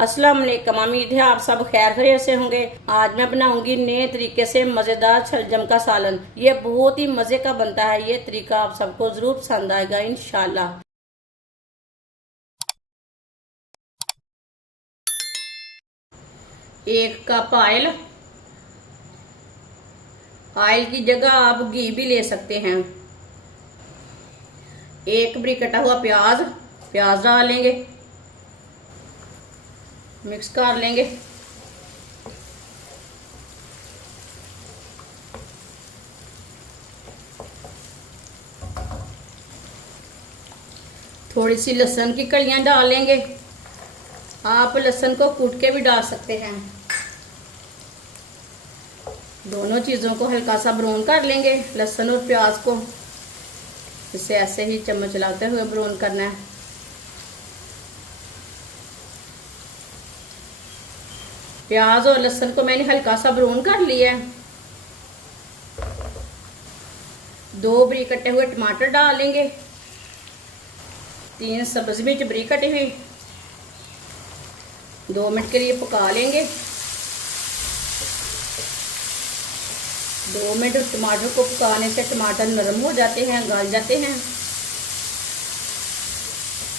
अस्सलाम वालेकुम। उम्मीद है आप सब खैर खैरियत से होंगे। आज मैं बनाऊंगी नए तरीके से मज़ेदार शलजम का सालन। ये बहुत ही मज़े का बनता है। ये तरीका आप सबको ज़रूर पसंद आएगा इंशाल्लाह। एक कप ऑयल की जगह आप घी भी ले सकते हैं। एक बड़ी कटा हुआ प्याज डालेंगे, मिक्स कर लेंगे। थोड़ी सी लहसुन की कलियां डालेंगे। आप लहसुन को कूट के भी डाल सकते हैं। दोनों चीज़ों को हल्का सा ब्राउन कर लेंगे, लहसुन और प्याज को। इसे ऐसे ही चम्मच चलाते हुए ब्राउन करना है। प्याज और लहसुन को मैंने हल्का सा ब्राउन कर लिया है। 2 बरीक कटे हुए टमाटर डालेंगे, 3 सब्ज़ मिर्च बरीक कटी हुई। 2 मिनट के लिए पका लेंगे। 2 मिनट टमाटर को पकाने से टमाटर नरम हो जाते हैं, गल जाते हैं।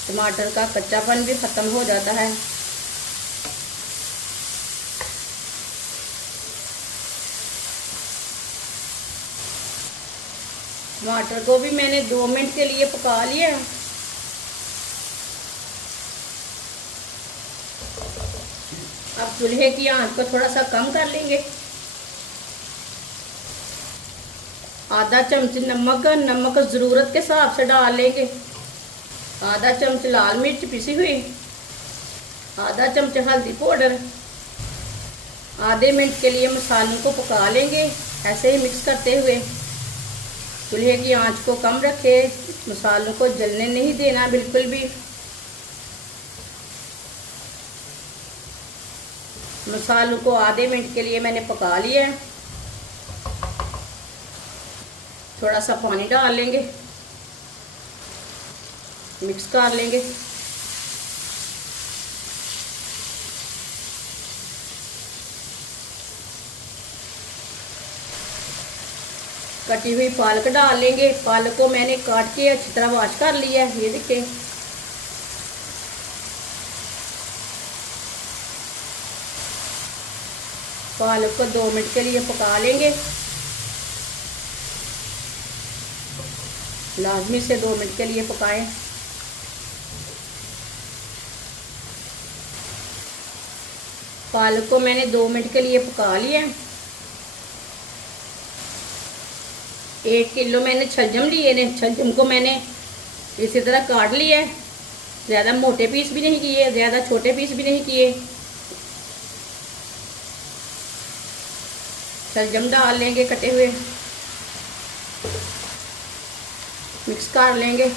टमाटर का कच्चापन भी ख़त्म हो जाता है। टमाटर को भी मैंने 2 मिनट के लिए पका लिया। अब चूल्हे की आंच को थोड़ा सा कम कर लेंगे। आधा चम्मच नमक ज़रूरत के हिसाब से डाल लेंगे। आधा चम्मच लाल मिर्च पिसी हुई, आधा चम्मच हल्दी पाउडर। आधे मिनट के लिए मसालों को पका लेंगे, ऐसे ही मिक्स करते हुए। चूल्हे की आंच को कम रखें, मसालों को जलने नहीं देना बिल्कुल भी। मसालों को आधे मिनट के लिए मैंने पका लिया है। थोड़ा सा पानी डाल लेंगे, मिक्स कर लेंगे। कटी हुई पालक डाल लेंगे। पालक को मैंने काट के अच्छी तरह वॉश कर लिया है, ये देखिए। पालक को 2 मिनट के लिए पका लेंगे। लाजमी से 2 मिनट के लिए पकाएं। पालक को मैंने 2 मिनट के लिए पका लिया। 1 किलो मैंने शलजम लिए ने। शलजम को मैंने इसी तरह काट लिया है। ज़्यादा मोटे पीस भी नहीं किए, ज़्यादा छोटे पीस भी नहीं किए। शलजम डाल लेंगे कटे हुए, मिक्स कर लेंगे।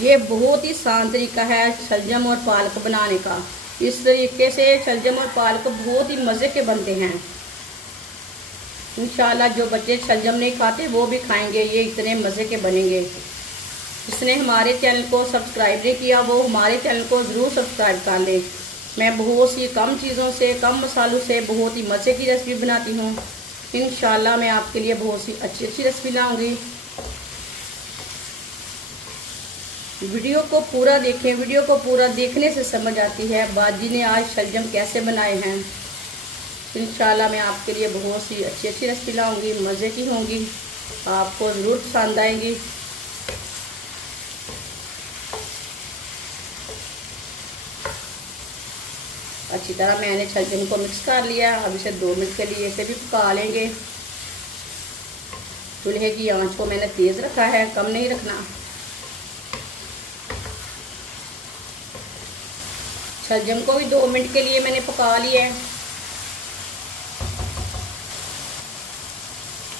ये बहुत ही आसान तरीका है शलजम और पालक बनाने का। इस तरीके से शलजम और पालक बहुत ही मज़े के बनते हैं। इंशाल्लाह जो बच्चे शलजम नहीं खाते वो भी खाएंगे। ये इतने मज़े के बनेंगे। जिसने हमारे चैनल को सब्सक्राइब नहीं किया वो हमारे चैनल को ज़रूर सब्सक्राइब कर ले। मैं बहुत सी कम चीज़ों से, कम मसालों से बहुत ही मज़े की रेसिपी बनाती हूँ। इंशाल्लाह मैं आपके लिए बहुत सी अच्छी रेसिपी लाऊंगी। वीडियो को पूरा देखें। वीडियो को पूरा देखने से समझ आती है बाजी ने आज शलजम कैसे बनाए हैं। इंशाल्लाह मैं आपके लिए बहुत सी अच्छी रेसिपी लाऊंगी, मज़े की होंगी, आपको ज़रूर पसंद आएंगी। अच्छी तरह मैंने शलजम को मिक्स कर लिया। अब इसे 2 मिनट के लिए इसे भी पका लेंगे। चूल्हे की आंच को मैंने तेज़ रखा है, कम नहीं रखना। शलजम को भी 2 मिनट के लिए मैंने पका लिया है।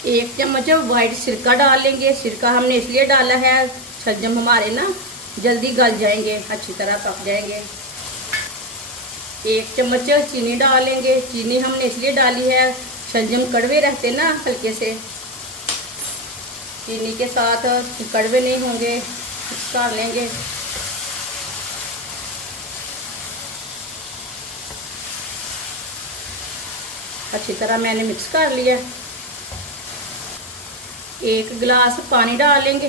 1 चम्मच वाइट सिरका डाल लेंगे। सिरका हमने इसलिए डाला है, शलजम हमारे ना जल्दी गल जाएंगे, अच्छी तरह पक जाएंगे। 1 चम्मच चीनी डाल लेंगे। चीनी हमने इसलिए डाली है, शलजम कड़वे रहते ना हल्के से। चीनी के साथ कड़वे नहीं होंगे, मिक्स कर लेंगे। अच्छी तरह मैंने मिक्स कर लिया। 1 गिलास पानी डालेंगे।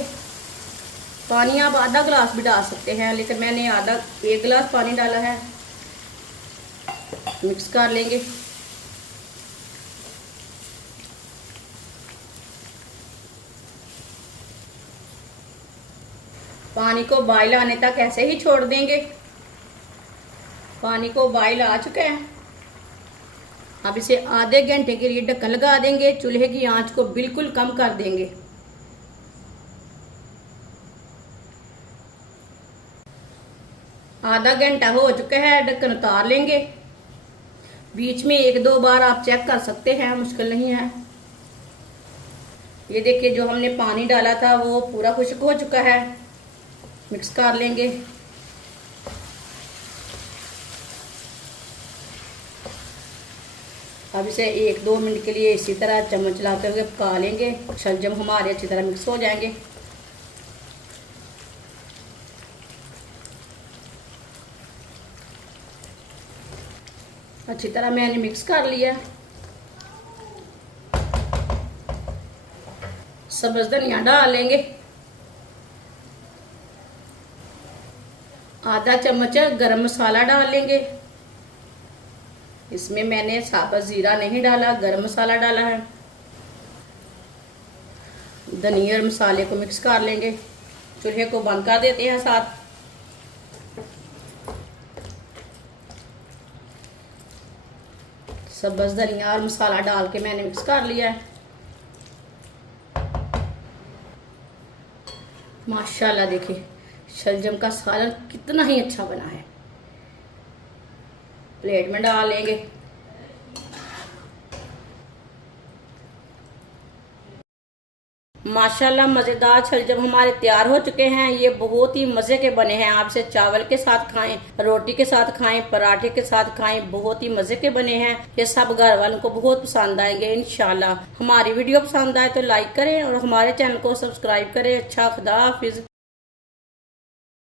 पानी आप आधा गिलास भी डाल सकते हैं, लेकिन मैंने 1 गिलास पानी डाला है। मिक्स कर लेंगे। पानी को बॉयल आने तक ऐसे ही छोड़ देंगे। पानी को बॉयल आ चुका है। अब इसे आधे घंटे के लिए ढक्कन लगा देंगे। चूल्हे की आंच को बिल्कुल कम कर देंगे। आधा घंटा हो चुका है, ढक्कन उतार लेंगे। बीच में 1-2 बार आप चेक कर सकते हैं, मुश्किल नहीं है। ये देखिए, जो हमने पानी डाला था वो पूरा खुश्क हो चुका है। मिक्स कर लेंगे। अब इसे 1-2 मिनट के लिए इसी तरह चम्मच चलाते हुए पका लेंगे। शलजम हमारे अच्छी तरह मिक्स हो जाएंगे। अच्छी तरह मैंने मिक्स कर लिया। सब्ज धनिया डाल लेंगे। आधा चम्मच गरम मसाला डाल लेंगे। इसमें मैंने साबुत जीरा नहीं डाला, गरम मसाला डाला है। धनिया और मसाले को मिक्स कर लेंगे। चूल्हे को बंद कर देते हैं साथ। सब्ज धनिया और मसाला डाल के मैंने मिक्स कर लिया है। माशाल्लाह देखिए, शलजम का सालन कितना ही अच्छा बना है। प्लेट में डाल लेंगे। माशाल्लाह मज़ेदार शलजम हमारे तैयार हो चुके हैं। ये बहुत ही मज़े के बने हैं। आप इसे चावल के साथ खाएं, रोटी के साथ खाएं, पराठे के साथ खाएं, बहुत ही मज़े के बने हैं। ये सब घर वालों को बहुत पसंद आएंगे इंशाल्लाह। हमारी वीडियो पसंद आए तो लाइक करें और हमारे चैनल को सब्सक्राइब करें। अच्छा, खुदा हाफिज।